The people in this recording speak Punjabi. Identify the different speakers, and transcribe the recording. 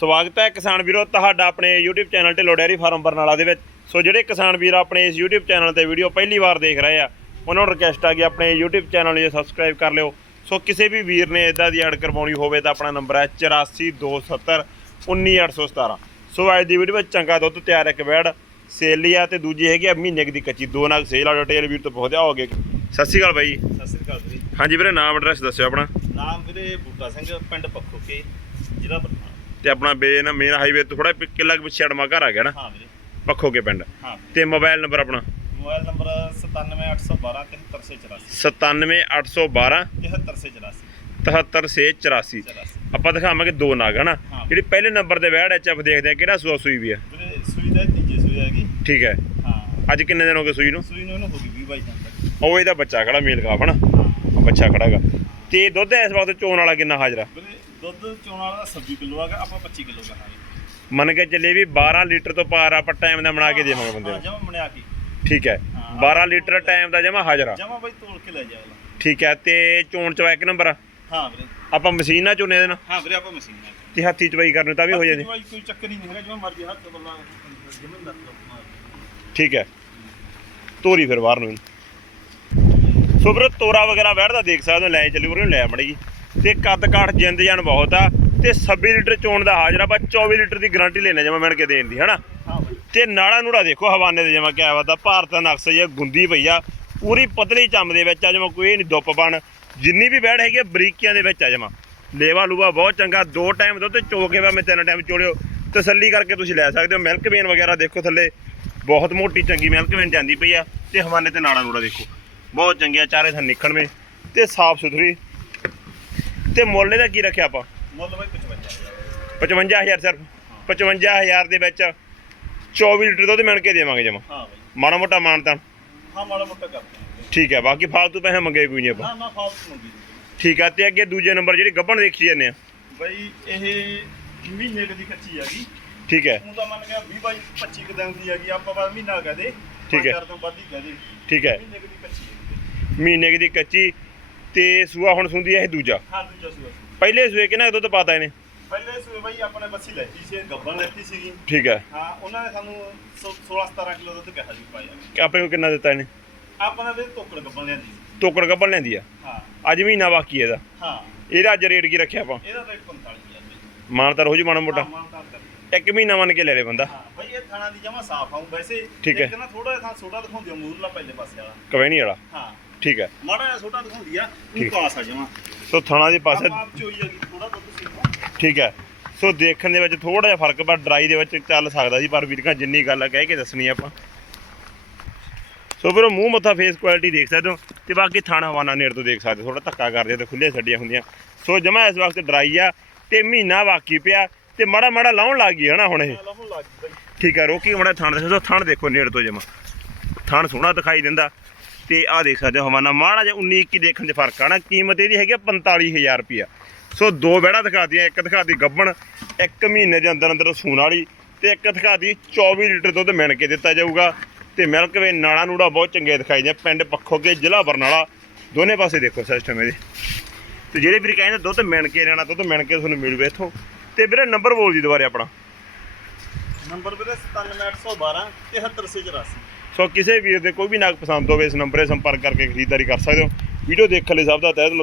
Speaker 1: ਸਵਾਗਤ ਹੈ ਕਿਸਾਨ ਵੀਰੋ ਤੁਹਾਡਾ ਆਪਣੇ YouTube channel Dhillon dairy farm Barnala ਦੇ ਵਿੱਚ। ਸੋ ਜਿਹੜੇ ਕਿਸਾਨ ਵੀਰ ਆਪਣੇ ਇਸ YouTube ਚੈਨਲ ਤੇ ਵੀਡੀਓ ਪਹਿਲੀ ਵਾਰ ਦੇਖ ਰਹੇ ਆ ਉਹਨਾਂ ਨੂੰ ਰਿਕਵੈਸਟ ਆ ਕਿ ਆਪਣੇ YouTube ਚੈਨਲ ਨੂੰ ਸਬਸਕ੍ਰਾਈਬ ਕਰ ਲਿਓ। ਸੋ ਕਿਸੇ ਵੀ ਵੀਰ ਨੇ ਇਦਾਂ ਦੀ ਐਡ ਕਰਵਾਉਣੀ ਹੋਵੇ ਤਾਂ ਆਪਣਾ ਨੰਬਰ ਹੈ 8427 19817 ਸੋ ਅੱਜ ਦੀ ਵੀਡੀਓ ਵਿੱਚ ਚੰਗਾ ਦੁੱਧ ਤਿਆਰ ਇੱਕ ਬੈੜ ਸੇਲੀ ਆ ਤੇ ਦੂਜੀ ਹੈਗੀ ਆ ਮਹੀਨੇ ਦੀ ਕੱਚੀ ਦੋ ਨਗ ਸੇਲ ਆ ਡਿਟੇਲ ਵੀਰ ਤੋਂ ਪਹੁੰਚਿਆ ਹੋਗੇ ਸਤਿ ਸ਼੍ਰੀ ਅਕਾਲ ਬਾਈ।
Speaker 2: ਸਤਿ ਸ੍ਰੀ ਅਕਾਲ ਵੀਰੇ
Speaker 1: ਹਾਂਜੀ ਵੀਰੇ ਨਾਮ ਐਡਰੈਸ ਦੱਸਿਓ ਆਪਣਾ।
Speaker 2: ਨਾਮ ਵੀਰੇ ਬੂਟਾ ਸਿੰਘ ਪਿੰਡ ਪੱਖੋਕੇ ਜ਼ਿਲ੍ਹਾ
Speaker 1: ਤੇ ਆਪਣਾ ਬੇ ਨਾ ਮੇਨ ਹਾਈਵੇ ਤੋਂ ਥੋੜਾ ਕਿੱਲਾ ਕੁ ਪਿੱਛੇ ਅੜਮਾ ਘਰ ਆ ਗਿਆ ਨਾ।
Speaker 2: ਹਾਂ ਵੀਰੇ।
Speaker 1: ਪੱਖੋ ਕੇ ਪਿੰਡ।
Speaker 2: ਹਾਂ
Speaker 1: ਤੇ ਮੋਬਾਈਲ ਨੰਬਰ ਆਪਣਾ?
Speaker 2: ਮੋਬਾਈਲ ਨੰਬਰ 97812 73684
Speaker 1: 97812
Speaker 2: 73684
Speaker 1: 73684 ਆਪਾਂ ਦਿਖਾਵਾਂਗੇ ਦੋ ਨਾਗ ਹਨਾ। ਜਿਹੜੀ ਪਹਿਲੇ ਨੰਬਰ ਤੇ ਵੈੜ ਐਚ ਐਫ ਦੇਖਦੇ ਆ ਕਿਹੜਾ ਸੂਆ ਸੂਈ ਵੀ ਆ?
Speaker 2: ਵੀਰੇ ਸੂਈ ਦਾ ਤੀਜੇ ਸੂਈ ਹੈਗੀ।
Speaker 1: ਠੀਕ ਹੈ।
Speaker 2: ਹਾਂ।
Speaker 1: ਅੱਜ ਕਿੰਨੇ ਦਿਨ ਹੋ ਗਏ ਸੂਈ ਨੂੰ?
Speaker 2: ਸੂਈ ਨੂੰ ਇਹਨੂੰ ਹੋ ਗਈ 20 ਬਾਈ ਦਿਨ
Speaker 1: ਉਹ ਇਹਦਾ ਬੱਚਾ ਖੜਾ ਮੇਲ ਕਾਫ ਹਨਾ? ਬੱਚਾ ਖੜਾਗਾ। ਤੇ ਦੁੱਧ ਇਸ ਵਕਤ ਚੋਣ ਵਾਲਾ ਕਿੰਨਾ ਹਾਜ਼ਰਾ
Speaker 2: ਦੁੱਧ ਚੋਣ ਵਾਲਾ ਦਾ 26 ਕਿਲੋ ਹੈਗਾ ਆਪਾਂ 25 ਕਿਲੋ ਕਹਾਂਗੇ
Speaker 1: ਮੰਨ ਕੇ ਚੱਲੇ ਵੀ 12 ਲੀਟਰ ਤੋਂ ਪਾਰ ਆਪਾਂ ਟਾਈਮ ਦਾ ਬਣਾ ਕੇ ਦੇਵਾਂਗੇ ਬੰਦੇ ਨੂੰ।
Speaker 2: ਜਮਾ ਬਣਿਆ ਕੇ।
Speaker 1: ਠੀਕ ਹੈ।
Speaker 2: ਹਾਂ।
Speaker 1: 12 ਲੀਟਰ ਟਾਈਮ ਦਾ ਜਮਾ ਹਾਜ਼ਰਾ
Speaker 2: ਜਮਾ ਬਾਈ ਤੋਲ ਕੇ ਲੈ ਜਾਏਗਾ
Speaker 1: ਠੀਕ ਹੈ ਤੇ ਚੋਣ ਚਵਾ ਇੱਕ ਨੰਬਰ ਆ।
Speaker 2: ਹਾਂ ਵੀਰੇ।
Speaker 1: ਆਪਾਂ ਮਸ਼ੀਨ ਨਾਲ ਚੁਣੇ ਦੇਣਾ
Speaker 2: ਹਾਂ ਵੀਰੇ ਆਪਾਂ ਮਸ਼ੀਨ ਨਾਲ।
Speaker 1: ਤੇ ਹੱਥੀ ਚਵਾਈ ਕਰਨ ਤਾਂ ਵੀ ਹੋ ਜਾਂਦੀ
Speaker 2: ਬਾਈ ਕੋਈ ਚੱਕਰ ਹੀ ਨਹੀਂ ਹੈਗਾ ਜਿਵੇਂ ਮਰਜ਼ੀ ਹੱਥ ਬੱਲਾ ਜਿਵੇਂ ਲਓ
Speaker 1: ਠੀਕ ਹੈ। ਤੋਰੀ ਫਿਰ ਬਾਹਰ ਨੂੰ। ਇਹਨੂੰ। ਸੋ ਵੀਰੋ ਤੋਰਾ ਵਗੈਰਾ ਬੈਠਦਾ ਦੇਖ ਸਕਦੇ ਹੋ ਲੈ ਚੱਲੀ ਨੂੰ ਲੈ ਮੜੀ ਤੇ ਕੱਦ ਕਾਠ ਜਿੰਦ ਜਾਨ ਬਹੁਤ ਆ ਤੇ 26 ਲੀਟਰ ਚੋਣ ਦਾ ਹਾਜ਼ਰਾ ਬਾ 24 ਲੀਟਰ ਦੀ ਗਾਰੰਟੀ ਲੈਣਾ ਜਮਾ ਮਿਣ ਕੇ ਦੇਣ ਦੀ ਹਨਾ? ਤੇ ਨਾੜਾ ਨੂੜਾ ਦੇਖੋ ਹਵਾਨੇ ਦੇ ਜਮਾ ਕਿਆ ਵਾਦਾ ਭਾਰਤ ਦਾ ਨਕਸ਼ਾ ਹੀ ਆ, ਗੁੰਦੀ ਪਈ ਆ ਪੂਰੀ ਪਤਲੀ ਚੰਮ ਦੇ ਵਿੱਚ ਆ ਜਮਾ ਕੋਈ ਨਹੀਂ ਦੁੱਪ ਬਣ ਜਿੰਨੀ ਵੀ ਬੈੜ ਹੈਗੀ ਬਰੀਕੀਆਂ ਦੇ ਵਿੱਚ ਆ ਜਮਾ। ਲੇਵਾ ਲੂਵਾ ਬਹੁਤ ਚੰਗਾ ਦੋ ਟਾਈਮ ਦੁੱਧ ਚੋ ਕੇ ਵਾ ਮੈਂ ਤਿੰਨ ਟਾਈਮ ਚੋਲਿਓ ਤਸੱਲੀ ਕਰਕੇ ਤੁਸੀਂ ਲੈ ਸਕਦੇ ਹੋ ਮਿਲਕ ਵੇਨ ਵਗੈਰਾ ਦੇਖੋ ਥੱਲੇ ਬਹੁਤ ਮੋਟੀ ਚੰਗੀ ਮਿਲਕ ਵੇਨ ਜਾਂਦੀ ਪਈ ਆ ਤੇ ਹਵਾਨੇ ਤੇ ਨਾੜਾ ਨੂੜਾ ਦੇਖੋ ਬਹੁਤ ਚੰਗੀਆਂ ਚਾਰੇ ਥਾਂ ਨਿਕਲਵੇਂ ਤੇ ਸਾਫ਼ ਸੁਥਰੀ ਤੇ ਮੁੱਲ ਇਹਦਾ ਕੀ ਰੱਖਿਆ ਆਪਾਂ?
Speaker 2: ਮੁੱਲ ਬਾਈ 55
Speaker 1: 55000 ਸਿਰਫ? 55000 ਦੇ ਵਿੱਚ 24 ਲੀਟਰ ਦੁੱਧ ਮਿਣ ਕੇ ਦੇਵਾਂਗੇ ਜਮਾ।
Speaker 2: ਹਾਂ ਬਾਈ।
Speaker 1: ਮਾੜਾ ਮੋਟਾ ਮਾਨਤਾ
Speaker 2: ਹਾਂ ਮਾੜਾ ਮੋਟਾ ਕਰਦੇ ਹਾਂ
Speaker 1: ਠੀਕ ਹੈ ਬਾਕੀ ਫਾਲਤੂ ਪੈਸੇ ਮੰਗੇ ਕੋਈ ਨਹੀਂ ਆਪਾਂ।
Speaker 2: ਨਾ ਨਾ ਫਾਲਤੂ ਮੰਗੀ ਨਹੀਂ।
Speaker 1: ਠੀਕ ਆ ਤੇ ਅੱਗੇ ਦੂਜੇ ਨੰਬਰ ਜਿਹੜੀ ਗੱਭਣ ਦੇਖੀ ਜਾਂਦੇ ਆ।
Speaker 2: ਬਈ ਇਹ ਮਹੀਨੇ ਦੀ ਕੱਚੀ
Speaker 1: ਠੀਕ ਹੈ।
Speaker 2: ਹੁਣ ਤਾਂ ਮੰਨ ਗਿਆ 20 ਬਾਈ 25 ਕੁ ਦਿਨ ਦੀ ਹੈਗੀ ਆਪਾਂ ਬਸ ਮਹੀਨਾ ਕਹਦੇ
Speaker 1: ਠੀਕ ਹੈ।
Speaker 2: ਚਾਰ ਤੋਂ ਵੱਧ ਹੀ ਕਹਦੇ
Speaker 1: ਠੀਕ ਹੈ।
Speaker 2: ਮਹੀਨੇ ਦੀ ਕੱਚੀ
Speaker 1: ਮਹੀਨੇ ਦੀ ਕੱਚੀ ਤੇ ਸੂਆ ਹੁਣ ਸੁੰਦੀ ਹੈ ਇਹ ਦੂਜਾ।
Speaker 2: ਹਾਂ ਦੂਜਾ ਸੂਆ
Speaker 1: ਪਹਿਲੇ ਸੂਏ ਕਿੰਨਾ ਕੁ ਦੁੱਧ ਪਾਤਾ ਇਹਨੇ?
Speaker 2: ਪਹਿਲੇ ਸੂਏ ਬਾਈ ਆਪਣੇ ਬੱਸੀ ਲੈਤੀ ਸੀ ਗੱਬਣ ਲੈਤੀ ਸੀਗੀ।
Speaker 1: ਠੀਕ ਹੈ
Speaker 2: ਹਾਂ ਉਹਨਾਂ ਨੇ ਸਾਨੂੰ 16 17 ਕਿਲੋ ਦੁੱਧ ਕਿਹਾ ਜੀ ਪਾਇਆ
Speaker 1: ਕਿ। ਆਪਣੇ ਨੂੰ ਕਿੰਨਾ ਦਿੱਤਾ ਇਹਨੇ?
Speaker 2: ਆਪਾਂ ਨੇ ਵੀ ਤੋਕੜ ਗੱਬਣ ਲਿਆਂਦੀ ਸੀ।
Speaker 1: ਟੋਕੜ ਗੱਭਣ ਲੈਂਦੀ ਆ?
Speaker 2: ਹਾਂ।
Speaker 1: ਅੱਜ ਮਹੀਨਾ ਬਾਕੀ ਇਹਦਾ।
Speaker 2: ਹਾਂ।
Speaker 1: ਇਹਦਾ ਅੱਜ ਰੇਟ ਕੀ ਰੱਖਿਆ ਆਪਾਂ?
Speaker 2: ਇਹਦਾ ਰੇਟ 45000 ਰੁਪਏ।
Speaker 1: ਮਾਨਤਾ ਰੋਜ਼ ਮਾੜਾ ਮੋਟਾ।
Speaker 2: ਹਾਂ ਮਾਨਤਾਨ ਕਰਕੇ
Speaker 1: ਇੱਕ ਮਹੀਨਾ ਮੰਨ ਕੇ ਲੈ ਲੇ ਬੰਦਾ।
Speaker 2: ਬਈ ਇਹ ਥਾਣਾ ਦੀ ਜਮਾ ਸਾਫ਼ ਆਉਂ ਵੈਸੇ
Speaker 1: ਠੀਕ ਹੈ।
Speaker 2: ਇੱਕ ਨਾ ਥੋੜਾ ਜਿਹਾ ਛੋਟਾ ਦਿਖਾਉਂਦੀ ਆ ਮੂਰਲਾ ਪਹਿਲੇ ਪਾਸੇ ਵਾਲਾ।
Speaker 1: ਕਵੈਣੀ ਵਾਲਾ?
Speaker 2: ਹਾਂ।
Speaker 1: ਠੀਕ ਹੈ।
Speaker 2: ਮਾੜਾ ਜਿਹਾ ਛੋਟਾ ਦਿਖਾਉਂਦੀ ਆ
Speaker 1: ਠੀਕ।
Speaker 2: ਆ ਜਮਾ।
Speaker 1: ਸੋ ਥਣਾ ਦੇ ਪਾਸੇ
Speaker 2: ਆਪ ਆਪ ਚੋਈ ਹੈਗੀ ਥੋੜਾ ਦੁੱਧ ਸੀ
Speaker 1: ਠੀਕ ਹੈ। ਸੋ ਦੇਖਣ ਦੇ ਵਿੱਚ ਥੋੜਾ ਜਿਹਾ ਫ਼ਰਕ ਪਰ ਡਰਾਈ ਦੇ ਵਿੱਚ ਚੱਲ ਸਕਦਾ ਸੀ ਪਰ ਵੀਰਾਂ ਜਿੰਨੀ ਗੱਲ ਆ ਕਹਿ ਕੇ ਦੱਸਣੀ ਆਪਾਂ। ਸੋ ਵੀਰੋ ਮੂੰਹ ਮੱਥਾ ਫੇਸ ਕੁਆਲਿਟੀ ਦੇਖ ਸਕਦੇ ਹੋ ਤੇ ਬਾਕੀ ਥਾਣਾ ਹਵਾਨਾ ਨੇੜ ਤੋਂ ਦੇਖ ਸਕਦੇ ਥੋੜਾ ਧੱਕਾ ਕਰਦੇ ਤੇ ਖੁੱਲੇ ਛੱਡੀਆਂ ਹੁੰਦੀਆਂ। ਸੋ ਜਮਾ ਇਸ ਵਕਤ ਡਰਾਈ ਆ ਤੇ ਮਹੀਨਾ ਬਾਕੀ ਪਿਆ ਤੇ ਮਾੜਾ ਮਾੜਾ ਲਾਉਣ ਲੱਗ ਗਈ ਹਨਾ ਹੁਣ ਇਹ।
Speaker 2: ਲੱਗ ਗਈ
Speaker 1: ਠੀਕ ਹੈ ਰੋਕੀ ਮਾੜਾ ਥਣ ਦੇਖੋ ਥਣ ਦੇਖੋ ਨੇੜ ਤੋਂ ਜਮਾ। ਥਣ ਸੋਹਣਾ ਦਿਖਾਈ ਦਿੰਦਾ। ਤੇ ਆਹ ਦੇਖ ਸਕਦੇ ਹੋ ਹਵਾਨਾ ਮਾੜਾ ਜਿਹਾ 19 21 ਦੇਖਣ 'ਚ ਫ਼ਰਕ ਆ ਨਾ ਕੀਮਤ ਇਹਦੀ ਹੈਗੀ ਆ 45000 ਰੁਪਿਆ ਸੋ ਦੋ ਬੈੜਾ ਦਿਖਾਤੀਆਂ ਇੱਕ ਦਿਖਾਤੀ ਗੱਬਣ ਇੱਕ ਮਹੀਨੇ ਦੇ ਅੰਦਰ ਅੰਦਰ ਸੂਣ ਵਾਲੀ ਤੇ ਇੱਕ ਦਿਖਾਤੀ 24 ਲੀਟਰ ਦੁੱਧ ਮਿਣ ਕੇ ਦਿੱਤਾ ਜਾਊਗਾ। ਤੇ ਮਿਲਕ ਵੇ ਨਾੜਾ ਨੂੜਾ ਬਹੁਤ ਚੰਗੇ ਦਿਖਾਈ ਦੇ ਪਿੰਡ ਪੱਖੋਗੇ ਜ਼ਿਲ੍ਹਾ ਬਰਨਾਲਾ। ਦੋਨੇ ਪਾਸੇ ਦੇਖੋ ਸਿਸਟਮ ਇਹਦੇ। ਤੇ ਜਿਹੜੇ ਵੀਰ ਕਹਿੰਦੇ ਦੁੱਧ ਮਿਣ ਕੇ ਲੈਣਾ ਦੁੱਧ ਮਿਣ ਕੇ ਤੁਹਾਨੂੰ ਮਿਲੂਗਾ ਇੱਥੋਂ। ਤੇ ਵੀਰੇ ਨੰਬਰ ਬੋਲ ਦੀ ਦੁਬਾਰੇ ਆਪਣਾ।
Speaker 2: ਨੰਬਰ ਵੀਰੇ 97812 73684
Speaker 1: ਸੋ ਕਿਸੇ ਵੀਰ ਦੇ ਕੋਈ ਵੀ ਨਾਗ ਪਸੰਦ ਹੋਵੇ ਇਸ ਨੰਬਰ ਸੰਪਰਕ ਕਰਕੇ ਖਰੀਦਦਾਰੀ ਕਰ ਸਕਦੇ ਹੋ। ਵੀਡੀਓ ਦੇਖਣ ਲਈ ਸਭ ਦਾ ਤਹਿ ਦਿਲੋਂ